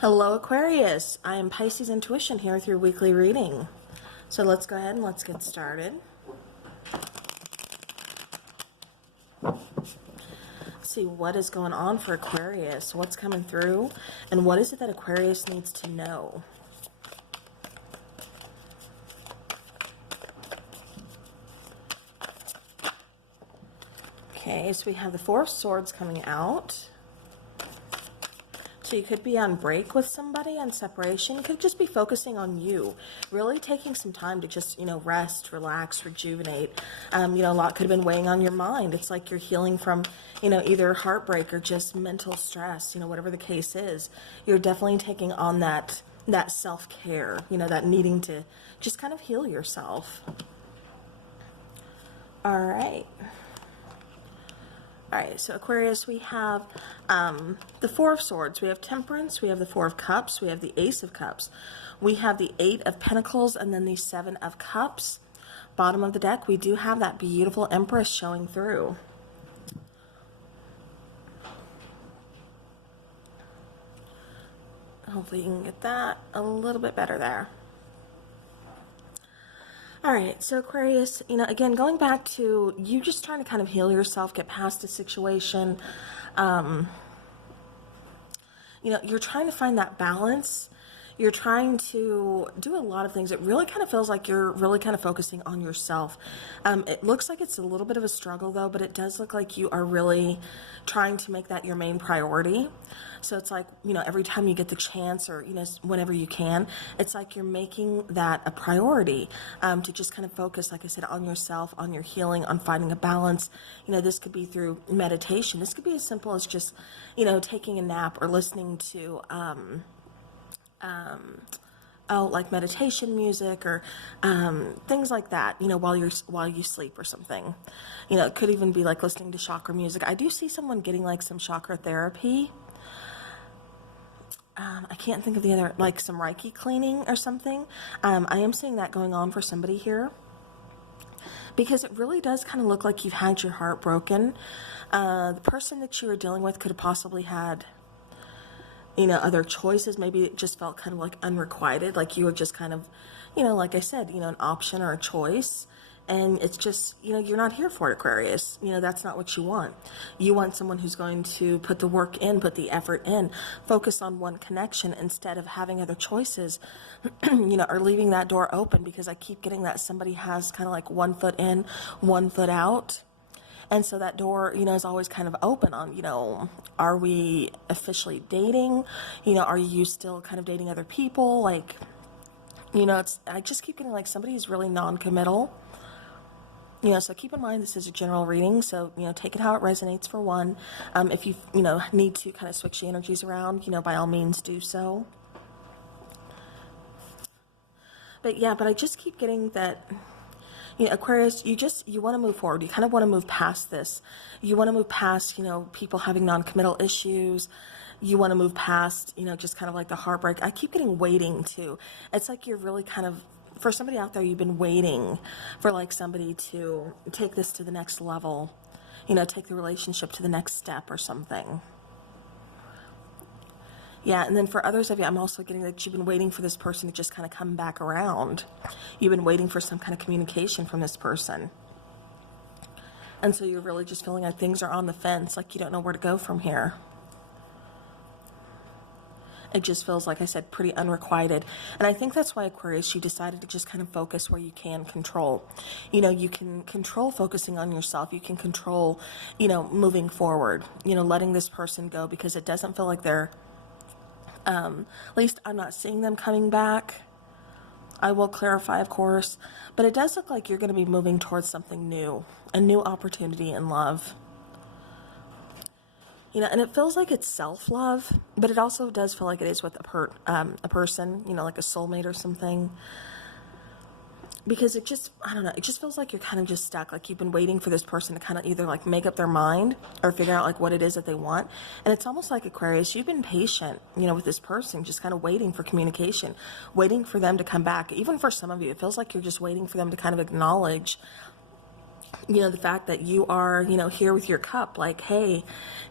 Hello Aquarius, I am Pisces Intuition here with your weekly reading. So let's go ahead and let's get started. See what is going on for Aquarius, what's coming through, and what is it that Aquarius needs to know. Okay, so we have the Four of Swords coming out. So you could be on break with somebody, on separation. You could just be focusing on you, really taking some time to just, rest, relax, rejuvenate. A lot could have been weighing on your mind. It's like you're healing from, either heartbreak or just mental stress, whatever the case is. You're definitely taking on that self-care, that needing to just kind of heal yourself. All right. All right, so Aquarius, we have the Four of Swords, we have Temperance, we have the Four of Cups, we have the Ace of Cups, we have the Eight of Pentacles, and then the Seven of Cups. Bottom of the deck, we do have that beautiful Empress showing through. Hopefully you can get that a little bit better there. All right, so Aquarius, again, going back to you just trying to kind of heal yourself, get past a situation. You're trying to find that balance. You're trying to do a lot of things. It really kind of feels like you're really kind of focusing on yourself. It looks like it's a little bit of a struggle, though, but it does look like you are really trying to make that your main priority. So it's like, every time you get the chance or, whenever you can, it's like you're making that a priority to just kind of focus, like I said, on yourself, on your healing, on finding a balance. This could be through meditation. This could be as simple as just, taking a nap or listening to like meditation music or things like that, while you sleep or something. It could even be like listening to chakra music. I do see someone getting like some chakra therapy. I can't think of the other, like some Reiki cleaning or something. I am seeing that going on for somebody here, because it really does kind of look like you've had your heart broken. The person that you were dealing with could have possibly had other choices. Maybe it just felt kind of like unrequited, like you were just kind of, like I said, an option or a choice. And it's just, you're not here for it, Aquarius. That's not what you want. You want someone who's going to put the work in, put the effort in, focus on one connection instead of having other choices, or leaving that door open, because I keep getting that somebody has kind of like one foot in, one foot out. And so that door, is always kind of open on, are we officially dating? Are you still kind of dating other people? Like, I just keep getting like somebody's really non-committal. So keep in mind this is a general reading, so, take it how it resonates for one. If you, need to kind of switch the energies around, by all means do so. But I just keep getting that, Aquarius, you want to move forward. You kind of want to move past this. You want to move past, people having non-committal issues. You want to move past, just kind of like the heartbreak. I keep getting waiting too. It's like you're really kind of, for somebody out there, you've been waiting for like somebody to take this to the next level, take the relationship to the next step or something. Yeah, and then for others of you, I'm also getting that you've been waiting for this person to just kind of come back around. You've been waiting for some kind of communication from this person. And so you're really just feeling like things are on the fence, like you don't know where to go from here. It just feels, like I said, pretty unrequited. And I think that's why, Aquarius, you decided to just kind of focus where you can control. You can control focusing on yourself. You can control, moving forward, letting this person go, because it doesn't feel like they're, at least I'm not seeing them coming back. I will clarify, of course, but it does look like you're going to be moving towards something new, a new opportunity in love. And it feels like it's self-love, but it also does feel like it is with a person, like a soulmate or something. Because it just, I don't know, it just feels like you're kind of just stuck. Like you've been waiting for this person to kind of either like make up their mind or figure out like what it is that they want. And it's almost like, Aquarius, you've been patient, with this person, just kind of waiting for communication, waiting for them to come back. Even for some of you, it feels like you're just waiting for them to kind of acknowledge the fact that you are, here with your cup, like, hey,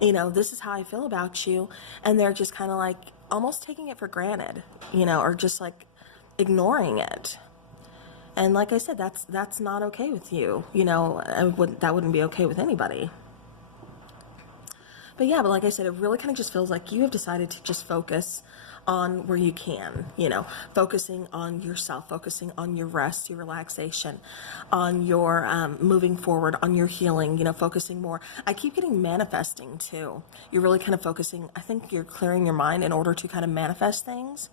this is how I feel about you. And they're just kind of like, almost taking it for granted, you know, or just like ignoring it. And like I said, that's not okay with you. You know, that wouldn't be okay with anybody. But yeah, but like I said, it really kind of just feels like you have decided to just focus on where you can, you know, focusing on yourself, focusing on your rest, your relaxation, on your moving forward, on your healing, you know, focusing more. I keep getting manifesting too. You're really kind of focusing, I think you're clearing your mind in order to kind of manifest things.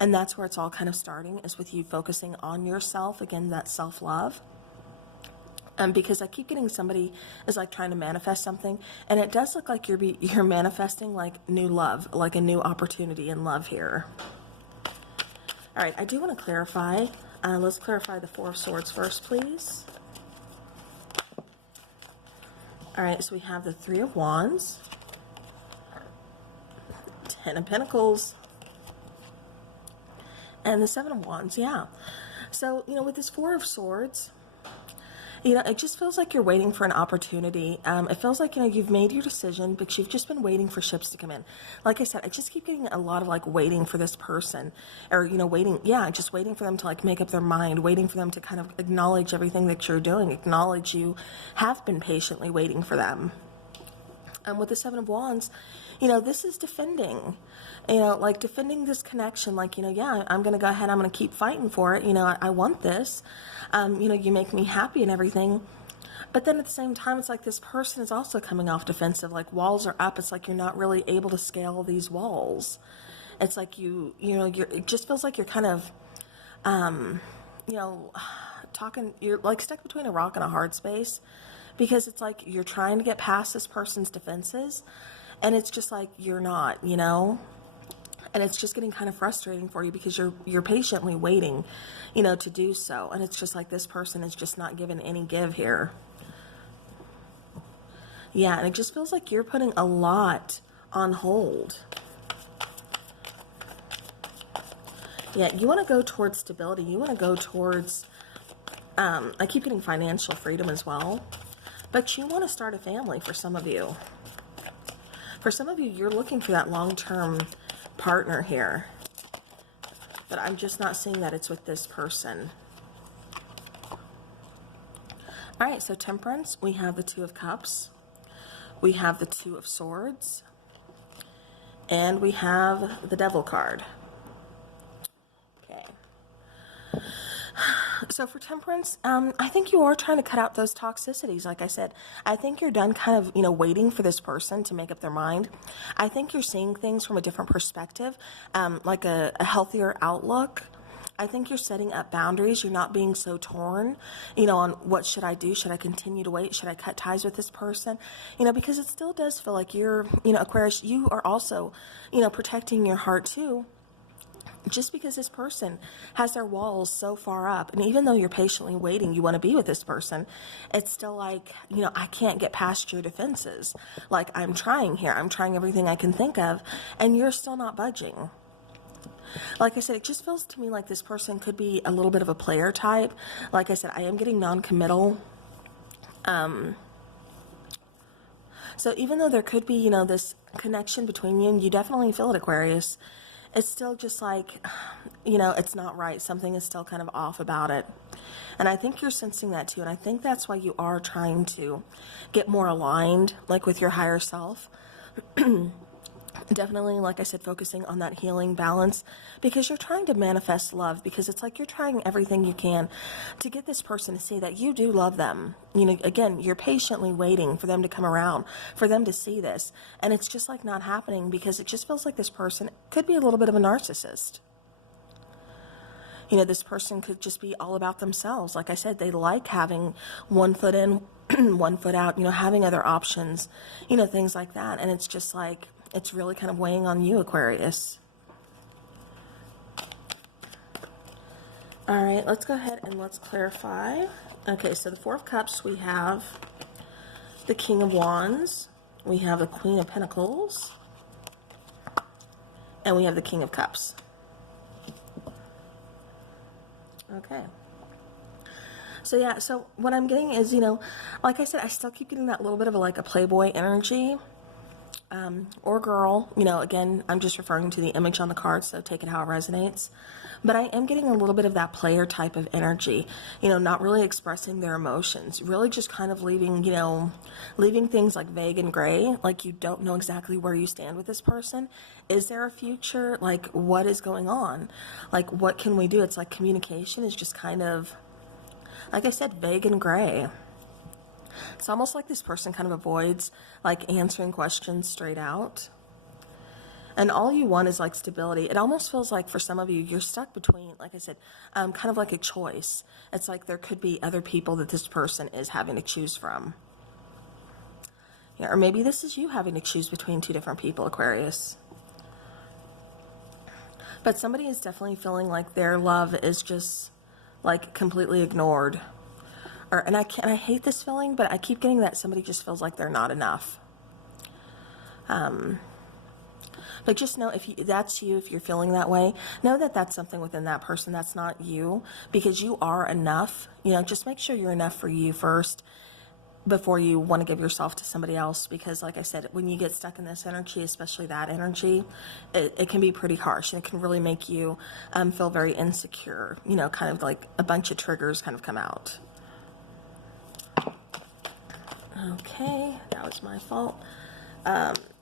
And that's where it's all kind of starting, is with you focusing on yourself, again, that self-love. Because I keep getting somebody is like trying to manifest something, and it does look like you're manifesting like new love, like a new opportunity in love here. All right, I do want to clarify. Let's clarify the Four of Swords first, please. All right, so we have the Three of Wands, Ten of Pentacles, and the Seven of Wands. Yeah. So, you know, with this Four of Swords, you know, it just feels like you're waiting for an opportunity. It feels like, you know, you've made your decision, but you've just been waiting for ships to come in. Like I said, I just keep getting a lot of like waiting for this person, or, you know, just waiting for them to like make up their mind, waiting for them to kind of acknowledge everything that you're doing, acknowledge you have been patiently waiting for them. With the Seven of Wands, you know, this is defending, you know, like defending this connection. Like, you know, yeah, I'm going to go ahead. I'm going to keep fighting for it. You know, I want this. You know, you make me happy and everything. But then at the same time, it's like this person is also coming off defensive. Like walls are up. It's like you're not really able to scale these walls. It's like it just feels like you're kind of, you know, you're like stuck between a rock and a hard space. Because it's like you're trying to get past this person's defenses, and it's just like you're not, you know? And it's just getting kind of frustrating for you because you're patiently waiting, you know, to do so. And it's just like this person is just not giving any give here. Yeah, and it just feels like you're putting a lot on hold. Yeah, you want to go towards stability. You want to go towards, I keep getting financial freedom as well. But you want to start a family for some of you. For some of you, you're looking for that long-term partner here. But I'm just not seeing that it's with this person. All right, so Temperance, we have the Two of Cups. We have the Two of Swords. And we have the Devil card. Okay. So for Temperance, I think you are trying to cut out those toxicities. Like I said, I think you're done kind of, you know, waiting for this person to make up their mind. I think you're seeing things from a different perspective, like a healthier outlook. I think you're setting up boundaries. You're not being so torn, you know, on what should I do? Should I continue to wait? Should I cut ties with this person? You know, because it still does feel like you're, you know, Aquarius, you are also, you know, protecting your heart too. Just because this person has their walls so far up, and even though you're patiently waiting, you want to be with this person, it's still like, you know, I can't get past your defenses. Like, I'm trying here. I'm trying everything I can think of, and you're still not budging. Like I said, it just feels to me like this person could be a little bit of a player type. Like I said, I am getting non-committal. So even though there could be, you know, this connection between you, and you definitely feel it, Aquarius, it's still just like, you know, it's not right. Something is still kind of off about it. And I think you're sensing that too. And I think that's why you are trying to get more aligned, like with your higher self. Definitely, like I said, focusing on that healing balance, because you're trying to manifest love, because it's like you're trying everything you can to get this person to see that you do love them. You know, again, you're patiently waiting for them to come around, for them to see this. And it's just like not happening, because it just feels like this person could be a little bit of a narcissist. You know, this person could just be all about themselves. Like I said, they like having one foot in, one foot out, you know, having other options, you know, things like that. And it's just like, it's really kind of weighing on you, Aquarius. All right, let's go ahead and let's clarify. Okay, so the Four of Cups, we have the King of Wands, we have the Queen of Pentacles, and we have the King of Cups. Okay. So yeah, so what I'm getting is, you know, like I said, I still keep getting that little bit of a, like a playboy energy. or girl, you know, again, I'm just referring to the image on the card, so take it how it resonates. But I am getting a little bit of that player type of energy, you know, not really expressing their emotions, really just kind of leaving, you know, leaving things like vague and gray, like you don't know exactly where you stand with this person. Is there a future? Like, what is going on? Like, what can we do? It's like communication is just kind of, like I said, vague and gray. It's almost like this person kind of avoids like answering questions straight out. And all you want is like stability. It almost feels like for some of you, you're stuck between, like I said, kind of like a choice. It's like there could be other people that this person is having to choose from. Yeah, or maybe this is you having to choose between two different people, Aquarius. But somebody is definitely feeling like their love is just like completely ignored. And I hate this feeling, but I keep getting that somebody just feels like they're not enough. But just know if that's you, if you're feeling that way, know that that's something within that person. That's not you, because you are enough. You know, just make sure you're enough for you first before you want to give yourself to somebody else. Because like I said, when you get stuck in this energy, especially that energy, it can be pretty harsh, and it can really make you feel very insecure. You know, kind of like a bunch of triggers kind of come out. Okay, that was my fault.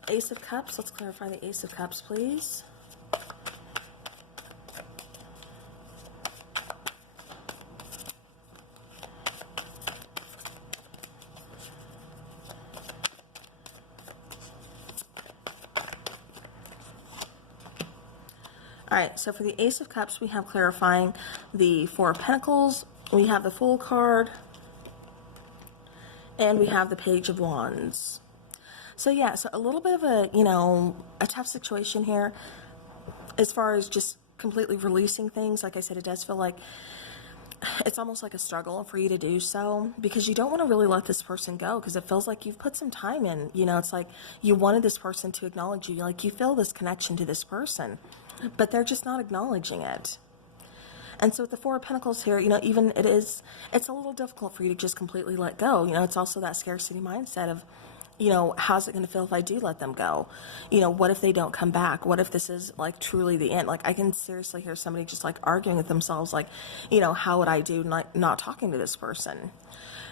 Ace of Cups. Let's clarify the Ace of Cups, please. All right, so for the Ace of Cups, we have clarifying the Four of Pentacles. We have the Fool card. And we have the Page of Wands. So yeah, so a little bit of a, you know, a tough situation here as far as just completely releasing things. Like I said, it does feel like it's almost like a struggle for you to do so, because you don't want to really let this person go, because it feels like you've put some time in. You know, it's like you wanted this person to acknowledge you. Like you feel this connection to this person, but they're just not acknowledging it. And so with the Four of Pentacles here, you know, even it's a little difficult for you to just completely let go. You know, it's also that scarcity mindset of, you know, how's it going to feel if I do let them go? You know, what if they don't come back? What if this is like truly the end? Like I can seriously hear somebody just like arguing with themselves, like, you know, how would I do not talking to this person?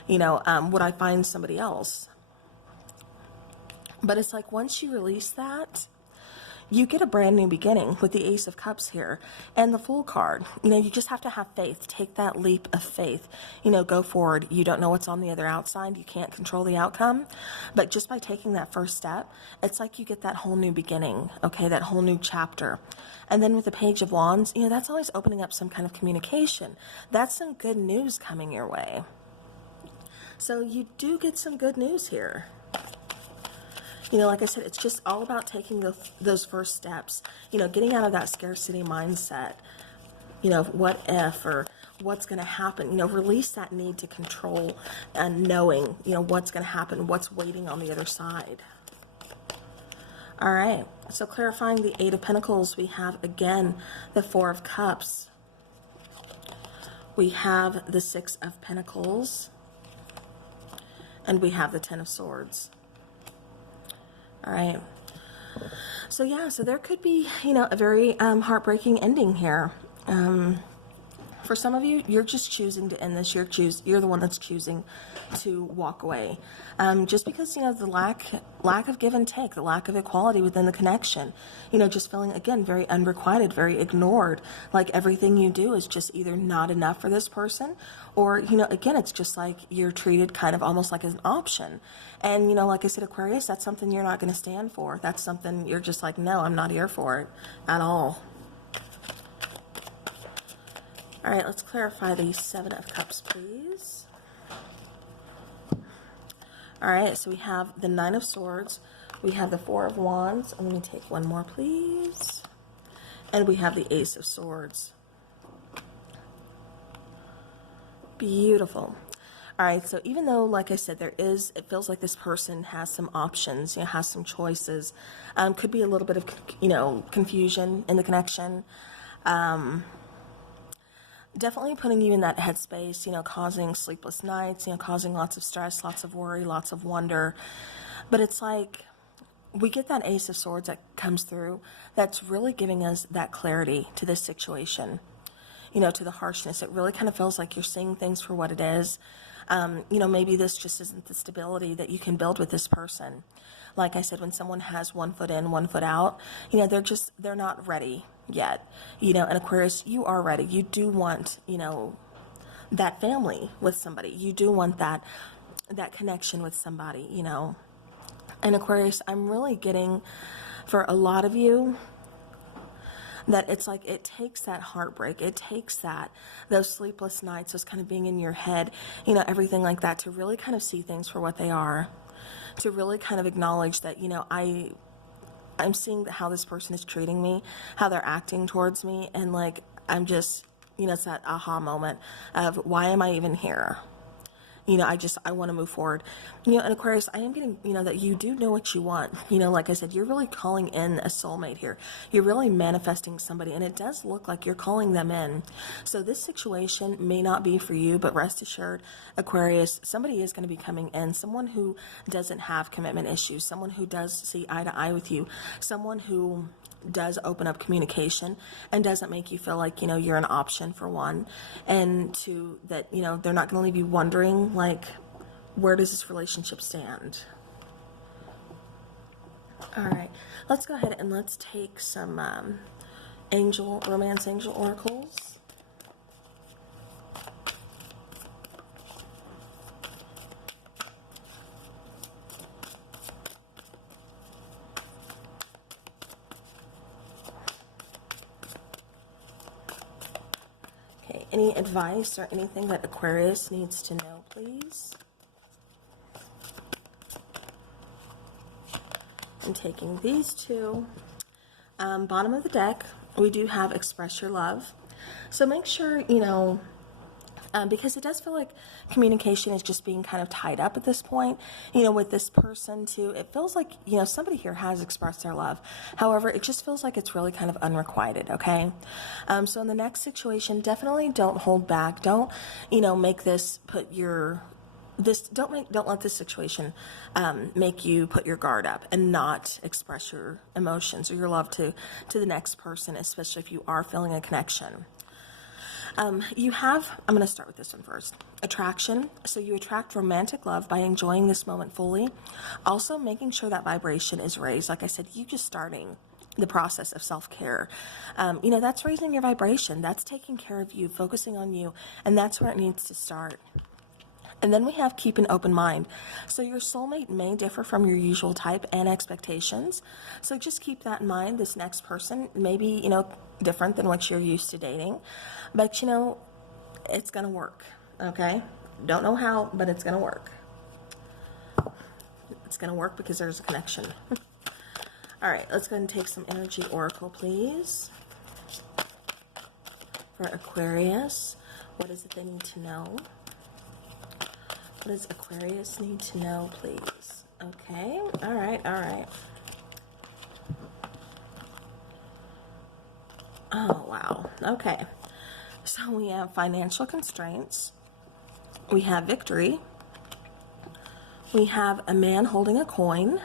You know, would I find somebody else? But it's like once you release that, you get a brand new beginning with the Ace of Cups here and the Fool card. You know, you just have to have faith. Take that leap of faith. You know, go forward. You don't know what's on the other outside. You can't control the outcome. But just by taking that first step, it's like you get that whole new beginning, okay, that whole new chapter. And then with the Page of Wands, you know, that's always opening up some kind of communication. That's some good news coming your way. So you do get some good news here. You know, like I said, it's just all about taking those first steps, you know, getting out of that scarcity mindset, you know, what if or what's going to happen, you know, release that need to control and knowing, you know, what's going to happen, what's waiting on the other side. All right, so clarifying the Eight of Pentacles, we have, again, the Four of Cups. We have the Six of Pentacles, and we have the Ten of Swords. All right. So yeah, so there could be, you know, a very heartbreaking ending here. For some of you, you're just choosing to end this. You're the one that's choosing to walk away. Just because, you know, the lack of give and take, the lack of equality within the connection, you know, just feeling, again, very unrequited, very ignored, like everything you do is just either not enough for this person, or, you know, again, it's just like you're treated kind of almost like an option. And, you know, like I said, Aquarius, that's something you're not going to stand for. That's something you're just like, no, I'm not here for it at all. All right, let's clarify the Seven of Cups, please. All right, so we have the Nine of Swords. We have the Four of Wands. And let me take one more, please. And we have the Ace of Swords. Beautiful. All right, so even though, like I said, it feels like this person has some options, you know, has some choices, could be a little bit of, you know, confusion in the connection. Definitely putting you in that headspace, you know, causing sleepless nights, you know, causing lots of stress, lots of worry, lots of wonder. But it's like we get that Ace of Swords that comes through that's really giving us that clarity to this situation, you know, to the harshness. It really kind of feels like you're seeing things for what it is. You know, maybe this just isn't the stability that you can build with this person. Like I said, when someone has 1 foot in, 1 foot out, you know, they're not ready yet. You know, and Aquarius, you are ready. You do want, you know, that family with somebody. You do want that connection with somebody, you know. And Aquarius, I'm really getting, for a lot of you, that it's like it takes that heartbreak, it takes those sleepless nights, those kind of being in your head, you know, everything like that, to really kind of see things for what they are, to really kind of acknowledge that, you know, I'm seeing how this person is treating me, how they're acting towards me, and like, I'm just, you know, it's that aha moment of, why am I even here? You know, I want to move forward. You know, and Aquarius, I am getting, you know, that you do know what you want. You know, like I said, you're really calling in a soulmate here. You're really manifesting somebody, and it does look like you're calling them in. So this situation may not be for you, but rest assured, Aquarius, somebody is going to be coming in. Someone who doesn't have commitment issues, someone who does see eye to eye with you, someone who does open up communication and doesn't make you feel like, you know, you're an option, for one, and two, that, you know, they're not going to leave you wondering, like, where does this relationship stand? All right, let's go ahead and let's take some romance angel oracles. Any advice or anything that Aquarius needs to know, please? I'm taking these two. Bottom of the deck, we do have express your love. So make sure, you know, because it does feel like communication is just being kind of tied up at this point, you know, with this person too. It feels like, you know, somebody here has expressed their love. However, it just feels like it's really kind of unrequited, okay? So in the next situation, definitely don't hold back. Don't, you know, make this don't let this situation make you put your guard up and not express your emotions or your love to the next person, especially if you are feeling a connection. I'm going to start with this one first. Attraction. So you attract romantic love by enjoying this moment fully. Also making sure that vibration is raised. Like I said, you just starting the process of self-care. You know, that's raising your vibration. That's taking care of you, focusing on you. And that's where it needs to start. And then we have keep an open mind. So your soulmate may differ from your usual type and expectations. So just keep that in mind. This next person may be, you know, different than what you're used to dating. But, you know, it's going to work, okay? Don't know how, but it's going to work. It's going to work because there's a connection. All right, let's go ahead and take some energy oracle, please. For Aquarius, what is it they need to know? What does Aquarius need to know, please? Okay, all right, all right. Oh, wow, okay. So we have financial constraints. We have victory. We have a man holding a coin.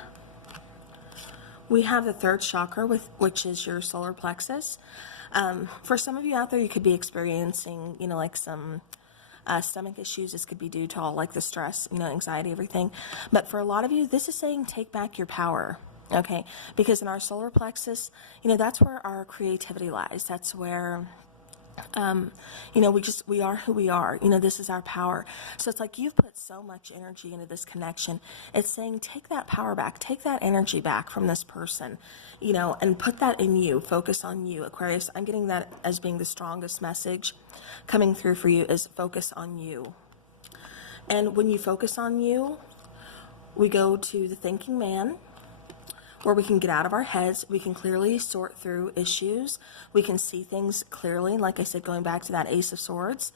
We have the third chakra, which is your solar plexus. For some of you out there, you could be experiencing, you know, like some stomach issues. This could be due to all like the stress, you know, anxiety, everything. But for a lot of you, this is saying take back your power, okay? Because in our solar plexus, you know, that's where our creativity lies. That's where, you know, we are who we are. You know, this is our power. So it's like you've put so much energy into this connection. It's saying take that power back, take that energy back from this person, you know, and put that in you. Focus on you, Aquarius. I'm getting that as being the strongest message coming through for you, is focus on you. And when you focus on you, we go to the thinking man, where we can get out of our heads. We can clearly sort through issues. We can see things clearly, like I said, going back to that Ace of Swords.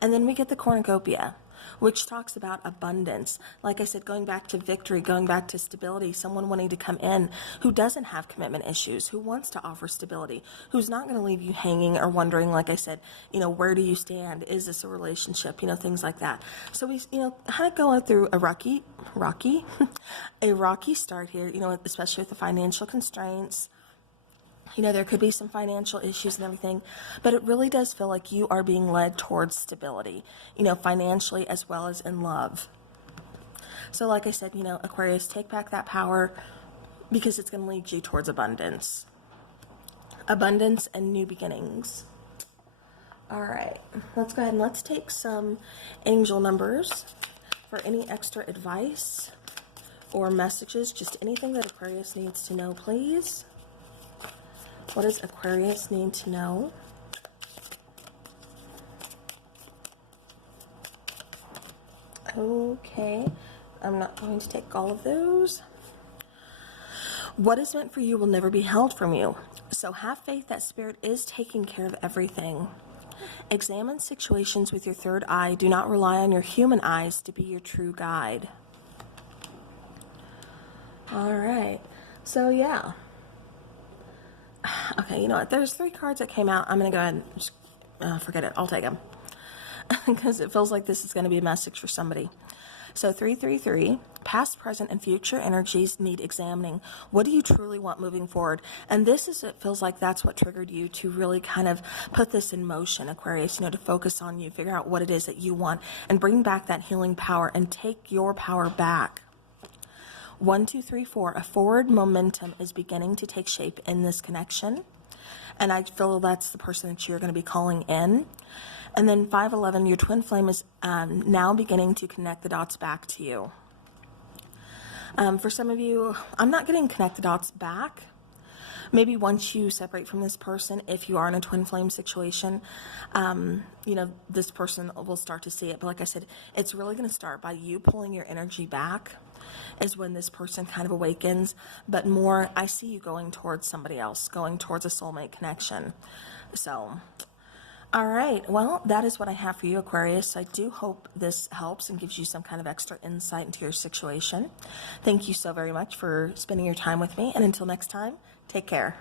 And then we get the cornucopia. which talks about abundance. Like I said, going back to victory, going back to stability, someone wanting to come in who doesn't have commitment issues, who wants to offer stability, who's not going to leave you hanging or wondering, like I said, where do you stand? Is this a relationship? Things like that. So we, kind of going through a rocky start here, especially with the financial constraints. There could be some financial issues and everything, but it really does feel like you are being led towards stability, financially as well as in love. So like I said, Aquarius, take back that power because it's going to lead you towards abundance. Abundance and new beginnings. All right, let's go ahead and let's take some angel numbers for any extra advice or messages, just anything that Aquarius needs to know, please. What does Aquarius need to know? Okay, I'm not going to take all of those. What is meant for you will never be held from you. So have faith that Spirit is taking care of everything. Examine situations with your third eye. Do not rely on your human eyes to be your true guide. All right, so yeah. Okay, you know what? There's 3 cards that came out. I'm going to go ahead and just forget it. I'll take them. Because it feels like this is going to be a message for somebody. So 333, past, present, and future energies need examining. What do you truly want moving forward? And it feels like that's what triggered you to really kind of put this in motion, Aquarius, to focus on you, figure out what it is that you want, and bring back that healing power and take your power back. 1, 2, 3, 4, a forward momentum is beginning to take shape in this connection. And I feel that's the person that you're going to be calling in. And then 511, your twin flame is now beginning to connect the dots back to you. For some of you, I'm not getting connect the dots back. Maybe once you separate from this person, if you are in a twin flame situation, this person will start to see it. But like I said, it's really going to start by you pulling your energy back is when this person kind of awakens. But more, I see you going towards somebody else, going towards a soulmate connection. So, all right. Well, that is what I have for you, Aquarius. I do hope this helps and gives you some kind of extra insight into your situation. Thank you so very much for spending your time with me. And until next time, take care.